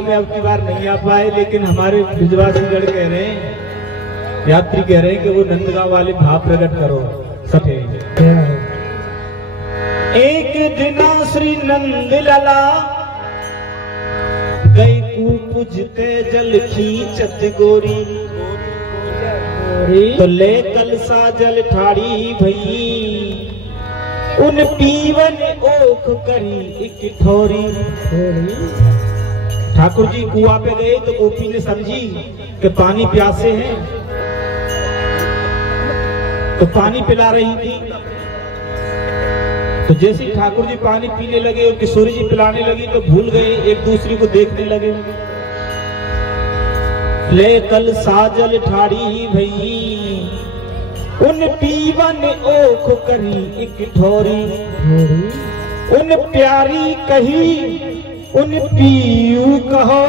में अब की बार नहीं आ पाए, लेकिन हमारे ब्रिजवासीगढ़ कह रहे हैं, यात्री कह रहे हैं कि वो नंदगांव वाले भाव प्रकट करो सके। एक दिना श्री नंद लाला गई पूजते जल खींचत गोरी, तो ले कलसा जल ठाड़ी भई उन पीवन ओख करी एक ठोरी। ठाकुर जी कुआं पे गए तो गोपी ने समझी कि पानी प्यासे हैं, तो पानी पिला रही थी। तो जैसे ही ठाकुर जी पानी पीने लगे और किशोरी जी पिलाने लगी तो भूल गए, एक दूसरे को देखने लगे। ले कल साजल ठाड़ी भई उन पीवन ओख करी एक ठोरी, उन प्यारी कही उन पीयू कहो,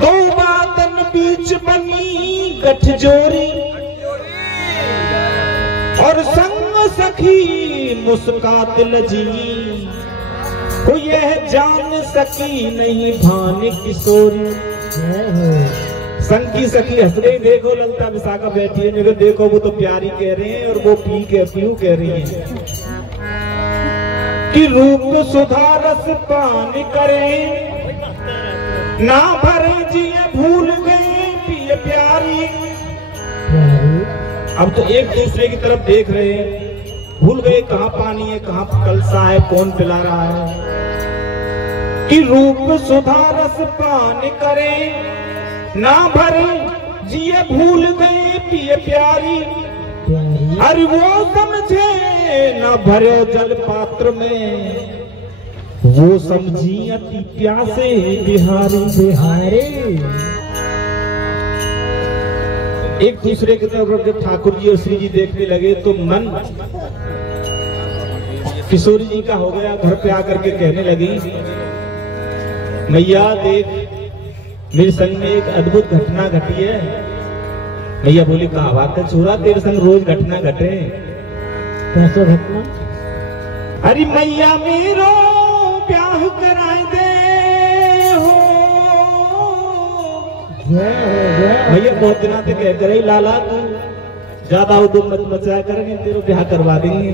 दो बातन बीच बनी गठजोरी, और संग सखी मुस्कात लजी, वो यह जान सकी नहीं भान किशोरी। संग की सखी हंस गई, देखो ललता विशाखा बैठी है, मेरे देखो वो तो प्यारी कह रहे हैं और वो पीयू कह रही है कि रूप सुधा रस पान करे, ना भरे जिए भूल गए पिए प्यारी। अब तो एक दूसरे की तरफ देख रहे हैं, भूल गए कहाँ पानी है, कहाँ कलसा है, कौन पिला रहा है। कि रूप सुधा रस पान करे, ना भरे जिए भूल गए पिए प्यारी। अरे वो समझे ना भरे जल पात्र में, वो समझी अति प्यासे बिहारी बिहारे। एक दूसरे की तरफ जब ठाकुर जी और श्री जी देखने लगे तो मन किशोरी जी का हो गया। घर पे आकर के कहने लगी, मैया देख मेरे संग में एक अद्भुत घटना घटी है। मैया बोली, कहा बात है छोरा, तेरे संग रोज घटना घटे। कैसे घटना? अरे मैया मेरो ब्याह कराए दे हो। भैया बहुत दिनों से कहते रही, लाला तू ज्यादा उधम मत मचा करेंगे, तेरे ब्याह करवा देंगे।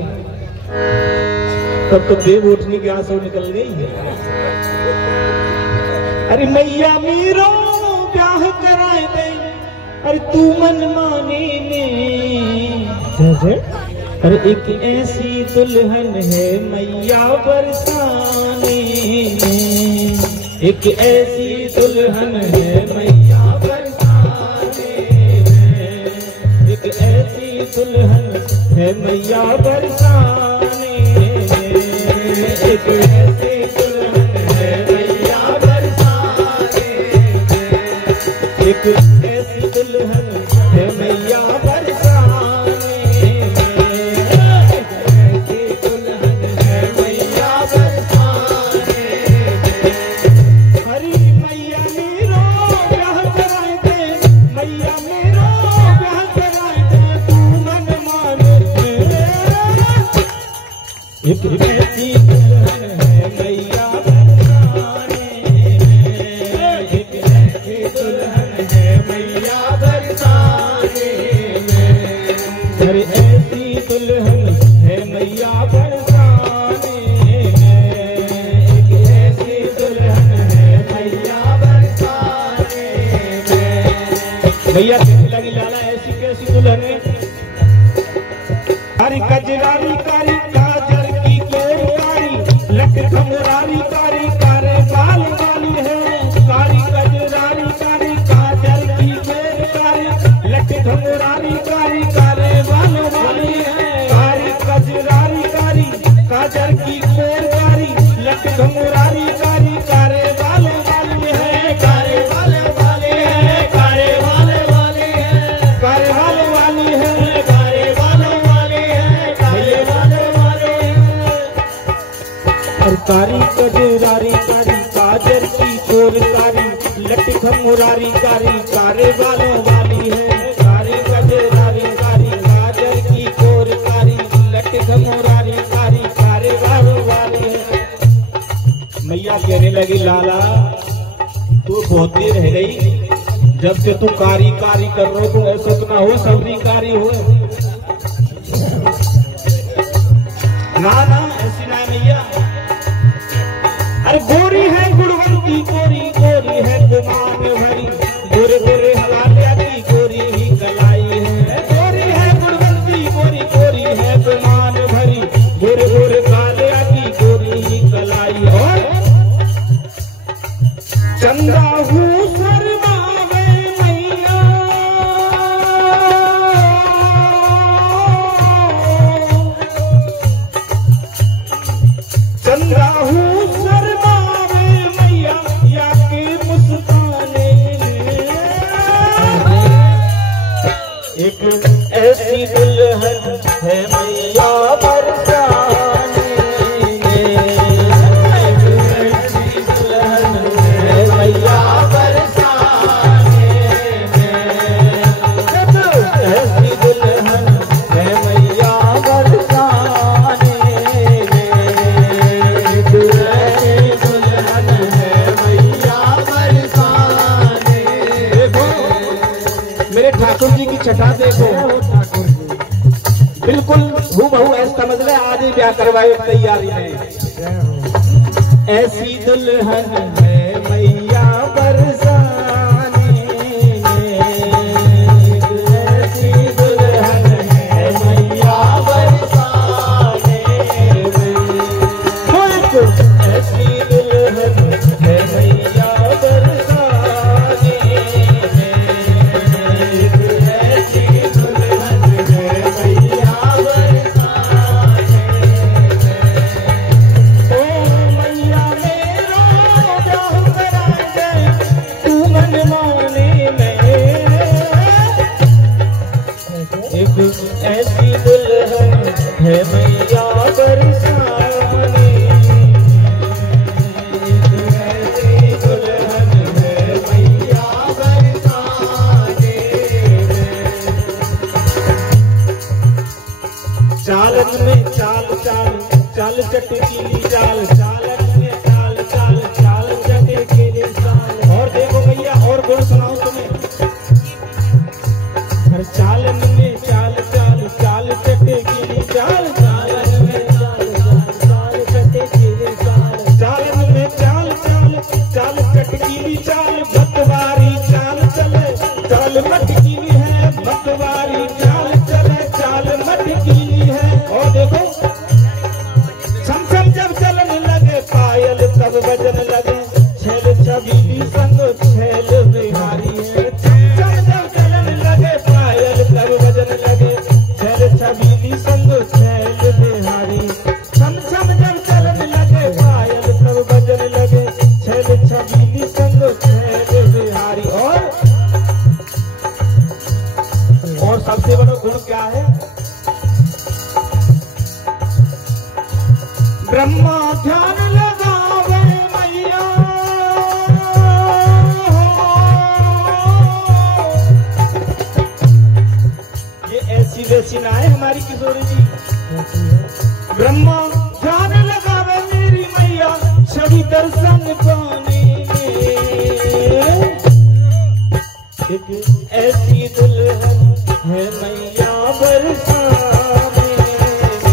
तब तो देव उठने की आंसू निकल गई है। अरे मैया मेरो ब्याह कराए दे, अरे तू मन माने में। अरे एक ऐसी दुल्हन है मैया बरसाने में, एक ऐसी दुल्हन है मैया बरसाने में, एक ऐसी दुल्हन है मैया बरसाने में, एक ऐसी दुल्हन है मैया बरसाने में, एक ऐसी दुल्हन है मैया बरसाने में, ऐसी दुल्हन है मैया बरसाने में। हरी मैया मेरो ब्याह कराए दे, मैया मेरो ब्याह कराए दे, तू मन माने। एक ऐसी दुल्हन है मैया बरसाने में, एक ऐसी दुल्हन है मैया बरसाने में, अरे ऐसी दुल्हन है मैया बरसाने में, एक ऐसी दुल्हन है मैया बरसाने में। भैया कहने लगी, लाला ऐसी कैसी दुल्हन है? अरे कजरारी कारी काजल की कोरकारी, लट खमुरारी कारी कारे बाल वाली है, कारी कजरारी कारी काजल की कोरकारी, लट खमुरारी कारी कारे बाल वाली है, कारी कजरारी कारी काजल की कोरकारी, लट खमुरारी कारी कारे बाल वाली है, कारे बाल वाले है, कारे बाल वाले है, कारे बाल वाली है, कारे बाल वाले है, कारे बाल वाले है। और कारी कजरारी कारी काजल की कोरकारी, लट खमुरारी कारी कारे बालों वाली है, कारी कजरारी कारी काजल की कोरकारी, लट खमुरारी कारी कारे बालों वाली है। मैया कह रहे लगी लाला तू बहुत देर रह गई, जब से तू कारी कारी कर रहे हो, ऐसा तो ना हो सबरी कारी हो। ना ना ऐसी ना मैया। अरे गोरी है गुणवंती गोरी, गोरी है गुमान भरी, गोरे गोरे हलालिया की गोरी ही कलाई है। गोरी है गुणवंती गोरी, गोरी है गुमान भरी, गोरे गोरे कालिया की गोरी ही कलाई। और चंदा हूँ शर्मावे मैया, चंदा हूँ शर्मावे मैया या के मुस्काने। एक ऐसी दुल्हन है मैया बरसाने में, एक ऐसी दुल्हन है मैया बरसाने में, ऐसी दुल्हन है मैया बरसाने में, ऐसी दुल्हन है मैया बरसाने। देखो मेरे ठाकुर जी की छठा देखो, बिल्कुल हूबहू ऐसा समझ ले, आज ही ब्याह करवाए तैयारी में। ऐसी दुल्हन है मैया बरसाने में, ऐसी दुल्हन है मैया बरसाने में, ऐसी दुल्हन है मैया बरसाने में, ऐसी दुल्हन है मैया बरसाने में। ओ मैया मेरा ब्याह करा दे तू मन माने में, एक ऐसी दुल्हन है मैया बरसाने में, ऐसी दुल्हन है मैया बरसाने में। चालन में चाल चाल चाल चटकीली चाल, चालन में चाल चाल चाल चटकीली चाल। और देखो भैया और गुण सुनाऊं तुम्हें। हर चालन में चाल चाल चाल चटकीली चाल, चालन में चाल चाल चाल चटकीली चाल, चालन में चाल चाल चाल चटकीली चाल। भतवारी चाल चले चाल मटकीली है, भतवारी चाल चले चाल मटकीली है। और देखो छम छम जब चलन लगे पायल तब बजन लगे, छैल छबीली संग छैल बिहारी है। छम छम जब चलन लगे पायल तब बजन लगे, छैल छबीली संग छैल बिहारी। छम छम जब चलन लगे पायल तब बजन लगे, छैल छबीली संग छैल बिहारी। और सबसे बड़ा गुण क्या है? ब्रह्मा ध्यान लगावे मैया, ये ऐसी वैसी ना है हमारी किशोरी जी। ब्रह्मा ध्यान लगावे मेरी मैया, छवि दर्शन पाने में। एक ऐसी दुल्हन है मैया बरसाने में,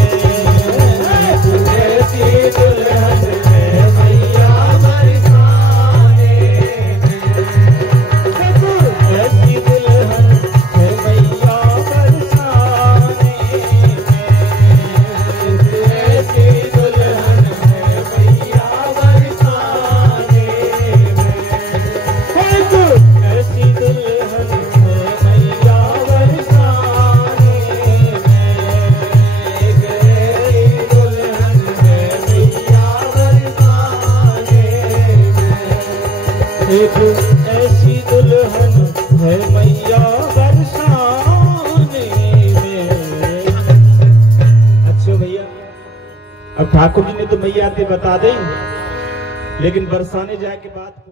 ऐसी दुल्हन है मैया बरसाने में, ऐसी दुल्हन है मैया बरसाने में, ऐसी दुल्हन है मैया बरसाने में, ऐसी दुल्हन है मैया बरसाने में, एक ऐसी दुल्हन है मैया बरसाने में। अच्छा भैया, अब ठाकुर जी ने तो मैया आते बता दें, लेकिन बरसाने जाए के बाद